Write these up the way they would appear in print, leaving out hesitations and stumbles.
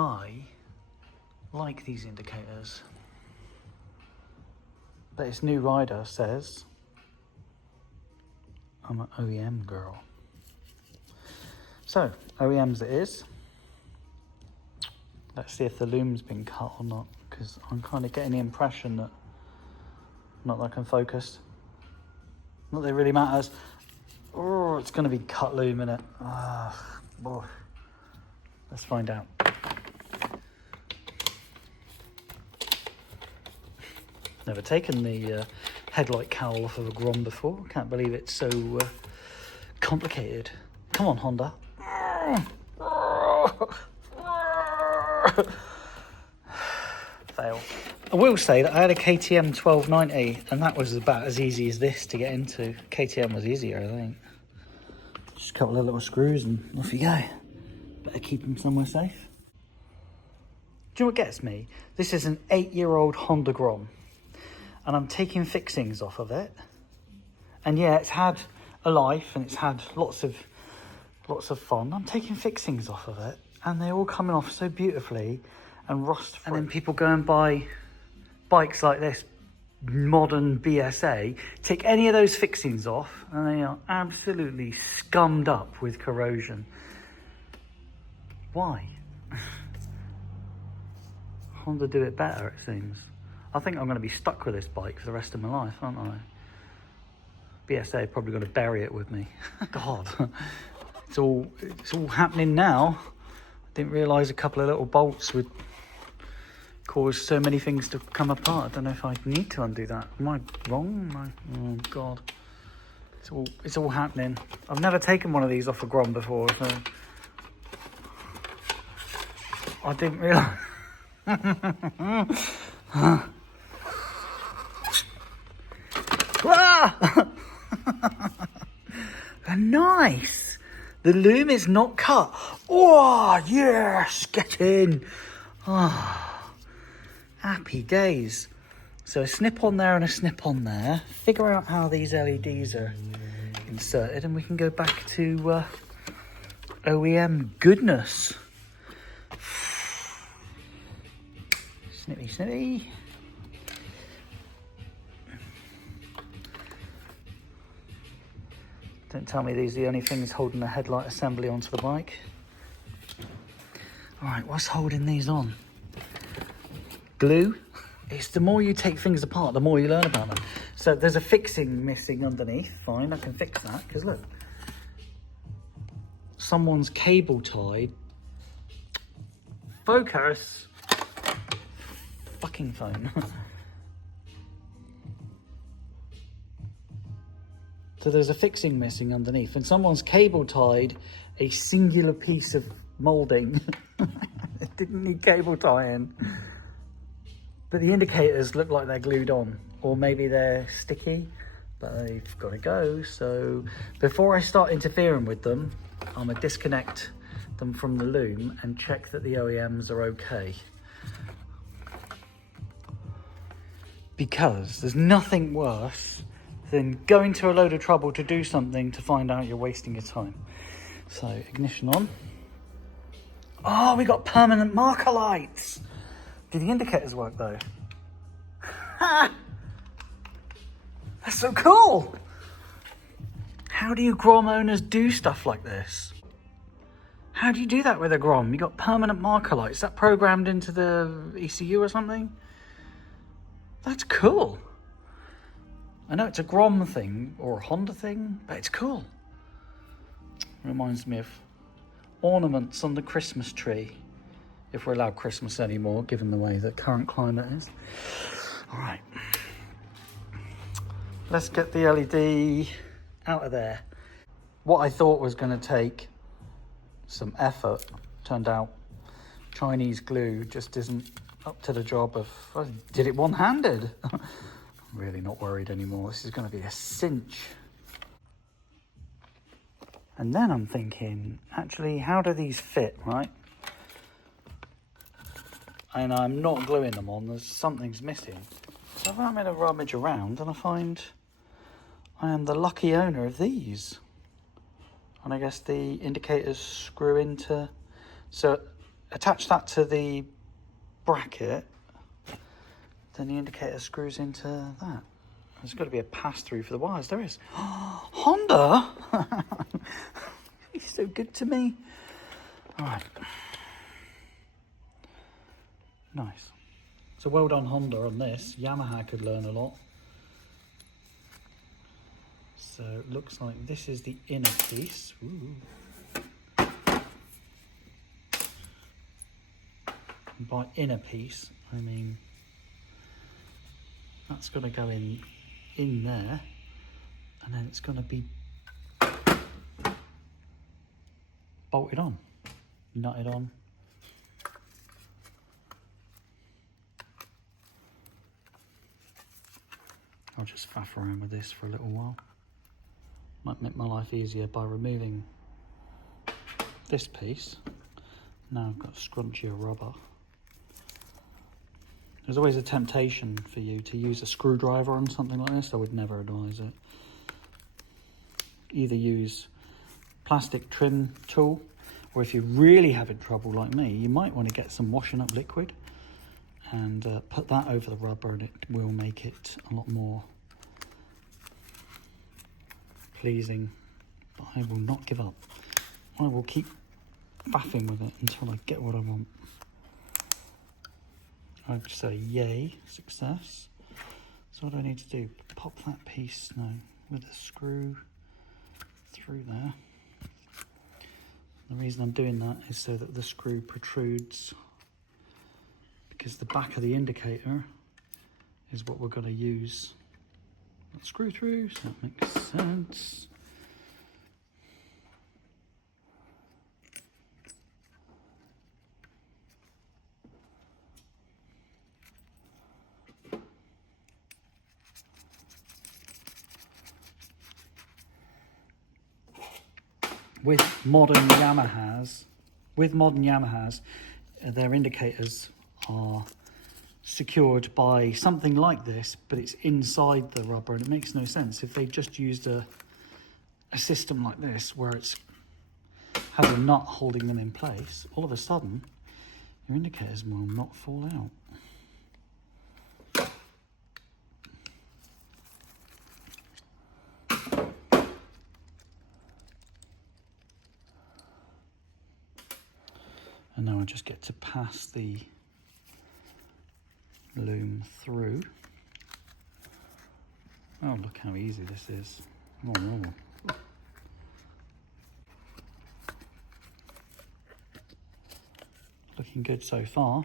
I like these indicators. But its new rider says, I'm an OEM girl. So, OEMs it is. Let's see if the loom's been cut or not, because I'm kind of getting the impression that, not that I can focus, not that it really matters. Oh, it's going to be cut loom, innit? Boy. Let's find out. Never taken the headlight cowl off of a Grom before. Can't believe it's so complicated. Come on, Honda. Fail. I will say that I had a KTM 1290 and that was about as easy as this to get into. KTM was easier, I think. Just a couple of little screws and off you go. Better keep them somewhere safe. Do you know what gets me? This is an 8-year-old Honda Grom and I'm taking fixings off of it. And yeah, it's had a life and it's had lots of fun. I'm taking fixings off of it and they're all coming off so beautifully and rust free. And then people go and buy bikes like this, modern BSA, take any of those fixings off and they are absolutely scummed up with corrosion. Why? Honda do it better, it seems. I think I'm going to be stuck with this bike for the rest of my life, aren't I? BSA are probably going to bury it with me. God, it's all happening now. I didn't realise a couple of little bolts would cause so many things to come apart. I don't know if I need to undo that. Am I wrong? Oh God, it's all happening. I've never taken one of these off a Grom before, so I didn't realise. Nice. The loom is not cut. Oh yes, get in. Oh, happy days. So a snip on there and a snip on there. Figure out how these LEDs are inserted and we can go back to OEM goodness. Snippy, snippy. Don't tell me these are the only things holding the headlight assembly onto the bike. All right, what's holding these on? Glue. It's the more you take things apart, the more you learn about them. So there's a fixing missing underneath. Fine, I can fix that, because look. Someone's cable tied. Focus. Fucking phone. So there's a fixing missing underneath and someone's cable tied a singular piece of moulding. It didn't need cable tying. But the indicators look like they're glued on, or maybe they're sticky, but they've got to go. So before I start interfering with them, I'm gonna disconnect them from the loom and check that the OEMs are okay. Because there's nothing worse than going to a load of trouble to do something to find out you're wasting your time. So ignition on. Oh, we got permanent marker lights. Do the indicators work though? Ha! That's so cool. How do you Grom owners do stuff like this? How do you do that with a Grom? You got permanent marker lights. Is that programmed into the ECU or something? That's cool. I know it's a Grom thing or a Honda thing, but it's cool. Reminds me of ornaments on the Christmas tree, if we're allowed Christmas anymore, given the way the current climate is. All right, let's get the LED out of there. What I thought was going to take some effort turned out Chinese glue just isn't up to the job of. I did it one-handed. I'm really not worried anymore. This is going to be a cinch. And then I'm thinking, actually, how do these fit, right? And I'm not gluing them on. Something's missing. So I'm going to rummage around and I find I am the lucky owner of these. And I guess the indicators screw into, so attach that to the bracket, then the indicator screws into that. There's got to be a pass-through for the wires. There is. Honda! He's so good to me. All right. Nice. So well done, Honda, on this. Yamaha could learn a lot. So it looks like this is the inner piece. Ooh. And by inner piece, I mean that's going to go in there, and then it's going to be bolted on, nutted on. I'll just faff around with this for a little while. Might make my life easier by removing this piece. Now I've got scrunchier rubber. There's always a temptation for you to use a screwdriver on something like this. I would never advise it. Either use plastic trim tool, or if you're really having trouble like me, you might want to get some washing up liquid and put that over the rubber, and it will make it a lot more pleasing. But I will not give up. I will keep faffing with it until I get what I want. I'd say yay, success. So what do I need to do? Pop that piece now with a screw through there. The reason I'm doing that is so that the screw protrudes, because the back of the indicator is what we're going to use that screw through, so that makes sense. With modern Yamahas, their indicators are secured by something like this, but it's inside the rubber, and it makes no sense. If they just used a system like this where it's has a nut holding them in place, all of a sudden your indicators will not fall out. And now I just get to pass the loom through. Oh, look how easy this is. Oh. Looking good so far.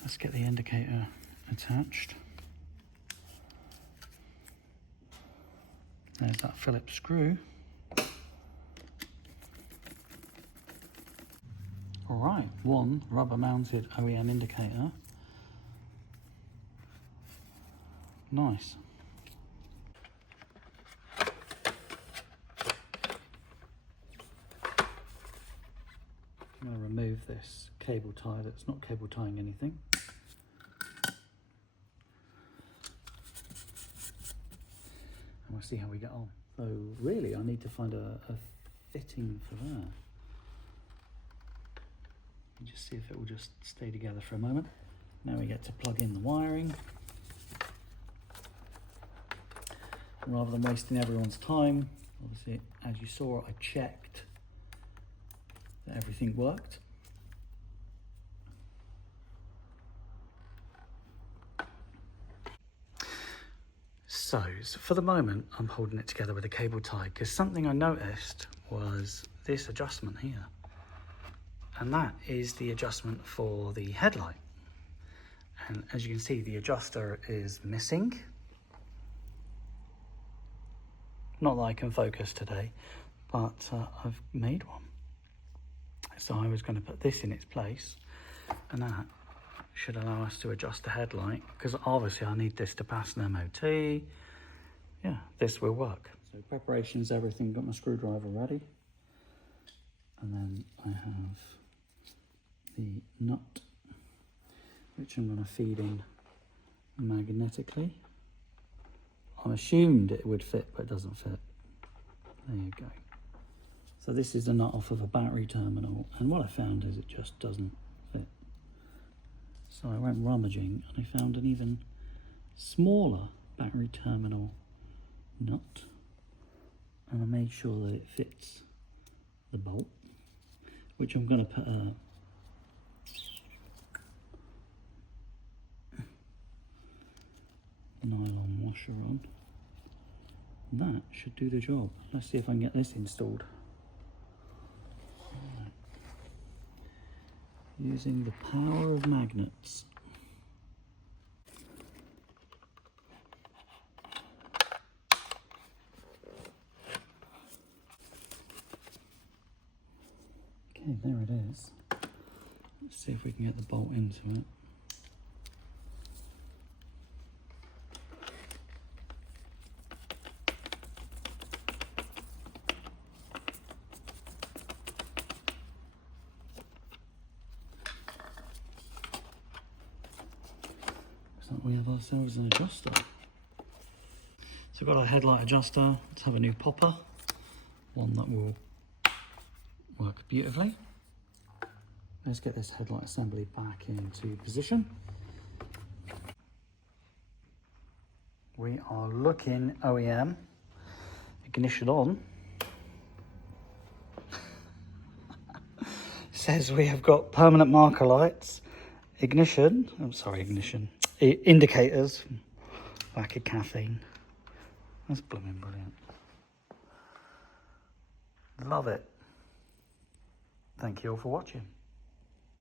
Let's get the indicator attached. There's that Phillips screw. All right, one rubber mounted OEM indicator. Nice. I'm going to remove this cable tie that's not cable tying anything. And we'll see how we get on. So really I need to find a fitting for that. Just see if it will just stay together for a moment. Now we get to plug in the wiring. And rather than wasting everyone's time, obviously, as you saw, I checked that everything worked. So for the moment, I'm holding it together with a cable tie, because something I noticed was this adjustment here. And that is the adjustment for the headlight. And as you can see, the adjuster is missing. Not that I can focus today, but I've made one. So I was going to put this in its place, and that should allow us to adjust the headlight, because obviously I need this to pass an MOT. Yeah, this will work. So preparation's everything, got my screwdriver ready. And then I have the nut, which I'm going to feed in magnetically. I assumed it would fit, but it doesn't fit. There you go. So this is a nut off of a battery terminal, and what I found is it just doesn't fit. So I went rummaging and I found an even smaller battery terminal nut, and I made sure that it fits the bolt, which I'm going to put a nylon washer on. That should do the job. Let's see if I can get this installed. Right. Using the power of magnets. Okay, there it is. Let's see if we can get the bolt into it. Looks like we have ourselves an adjuster. So we've got our headlight adjuster. Let's have a new popper, one that will work beautifully. Let's get this headlight assembly back into position. We are looking OEM, ignition on. Says we have got permanent marker lights, ignition, indicators, lack of caffeine. That's blooming brilliant. Love it. Thank you all for watching.